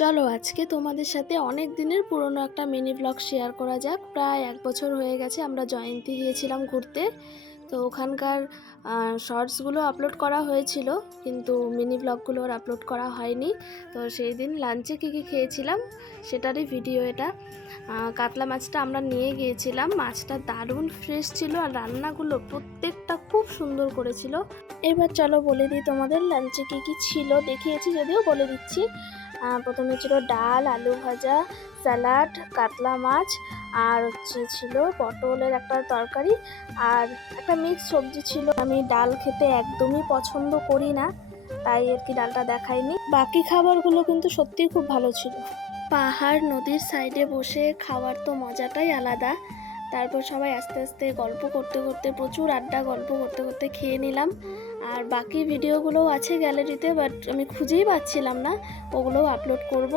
চলো আজকে তোমাদের সাথে অনেক দিনের পুরনো একটা মিনি ব্লগ শেয়ার করা যাক। প্রায় 1 বছর হয়ে গেছে আমরা জয়ন্তী গিয়েছিলাম ঘুরতে। তো ওখানকার শর্টসগুলো আপলোড করা হয়েছিল, কিন্তু মিনি ব্লগগুলো আর আপলোড করা হয়নি। তো সেই দিন লাঞ্চে কী কী খেয়েছিলাম সেটারই ভিডিও এটা। কাতলা মাছটা আমরা নিয়ে গিয়েছিলাম, মাছটা দারুণ ফ্রেশ ছিল আর রান্নাগুলো প্রত্যেকটা খুব সুন্দর করেছিল। এবার চলো বলে দিই তোমাদের লাঞ্চে কী কী ছিল, দেখিয়েছি যদিও বলে দিচ্ছি। প্রথমে ছিল ডাল, আলু ভাজা, স্যালাড, কাতলা মাছ, আর ছিল পটলের একটা তরকারি, আর একটা মিক্স সবজি ছিল। আমি ডাল খেতে একদমই পছন্দ করি না, তাই আর কি ডালটা দেখাইনি। বাকি খাবারগুলো কিন্তু সত্যিই খুব ভালো ছিল। পাহাড় নদীর সাইডে বসে খাওয়ার তো মজাটাই আলাদা। তারপর সবাই আস্তে আস্তে গল্প করতে করতে, প্রচুর আড্ডা গল্প করতে করতে খেয়ে নিলাম। আর বাকি ভিডিওগুলোও আছে গ্যালারিতে, বাট আমি খুঁজেই পাচ্ছিলাম না, ওগুলোও আপলোড করব।